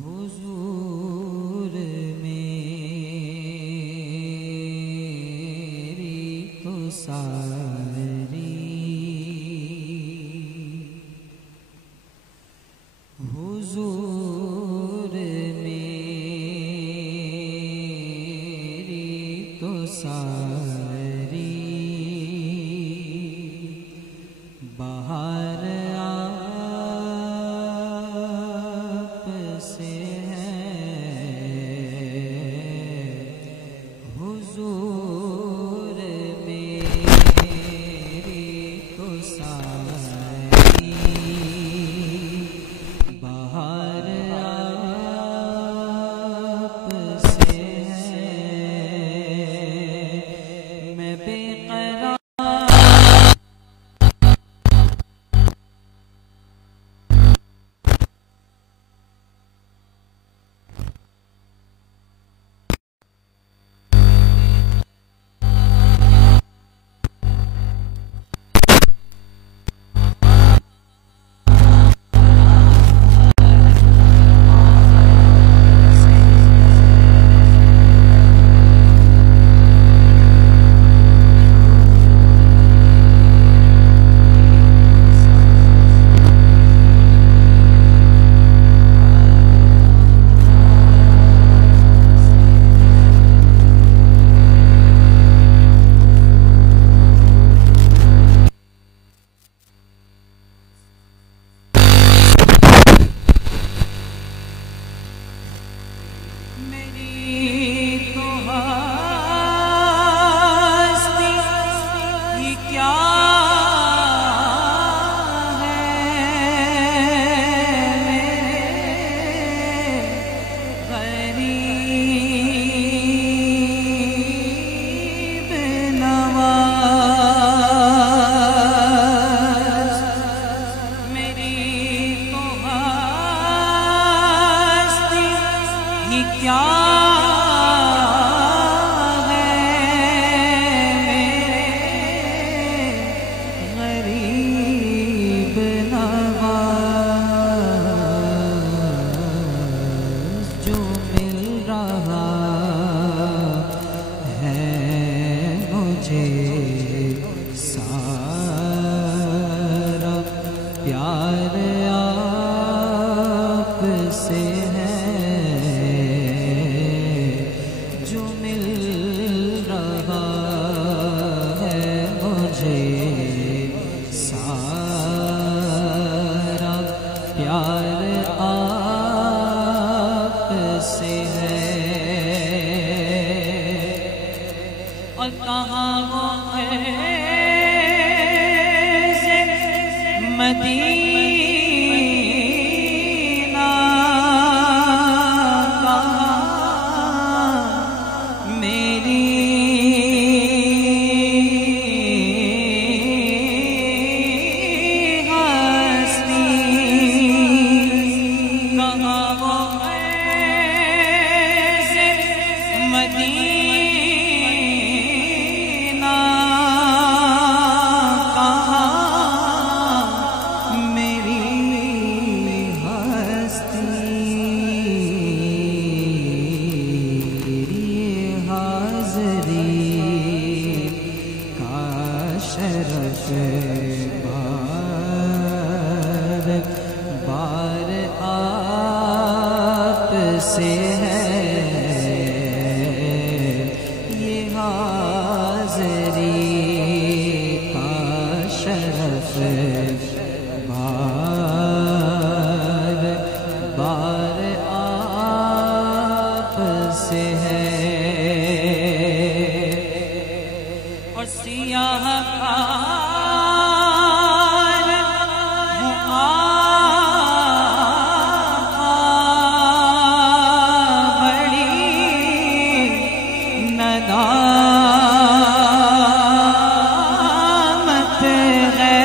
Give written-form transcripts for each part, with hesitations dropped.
हुजूर मेरी तो सारी हुजूर मेरी तो सारी बाहर आप से हुजूर मेरी तो सारी बाहर आप से मैं बेकरार क्या है मेरे गरीब नवाज जो मिल रहा है मुझे सारा प्यार आप से है सारा प्यार आप से है और कहाँ वो ऐसे मदीना कहाँ मेरी मदीना कहाँ मेरी हस्ती हाज़री का शरफ़ बार बार आप से है बार बार आप से है और सियाह बड़ी नदामत है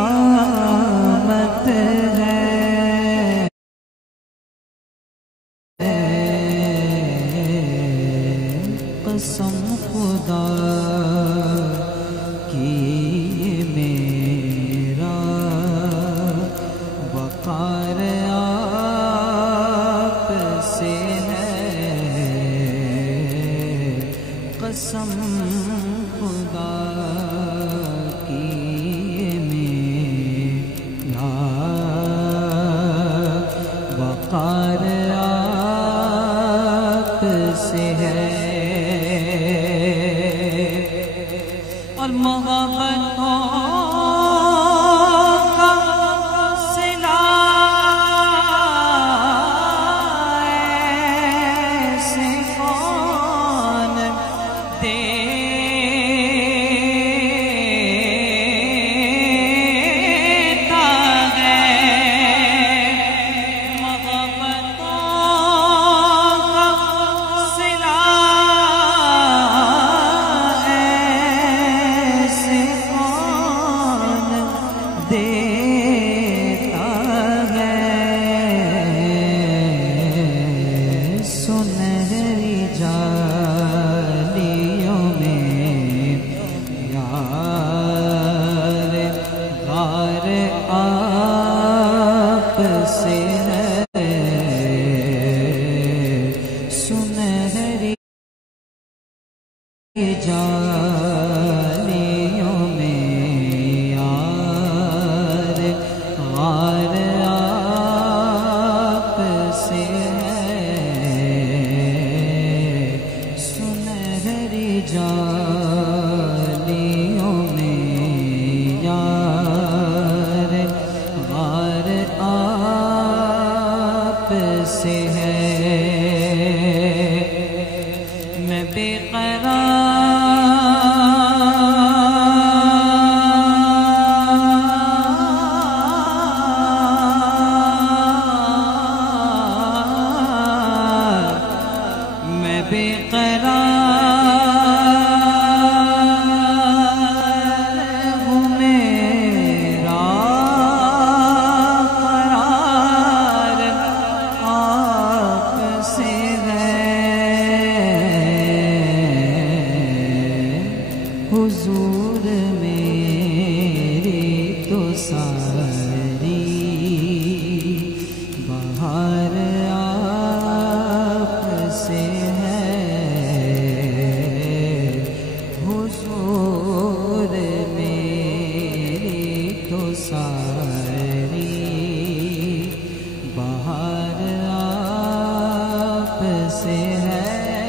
नदामत है। कसम खुदा की मेरा वकार आप से है, कसम खुदा की मेरा वकार आप से है। और मोहब्बतों का सिला ऐसे कौन देता है। मोहब्बतों का सिला देता है। सुनहरी जालियों में यार गार आप से है, सुनहरी जालियों में यार गार आप से है, सुनहरी जालियों में यार गार आप से है। मैं बेकरार हूँ, मेरा करार आप से है, हुजूर मेरी तो सारी बहार आप से है, हुजूर मेरी तो सारी बहार आप से है।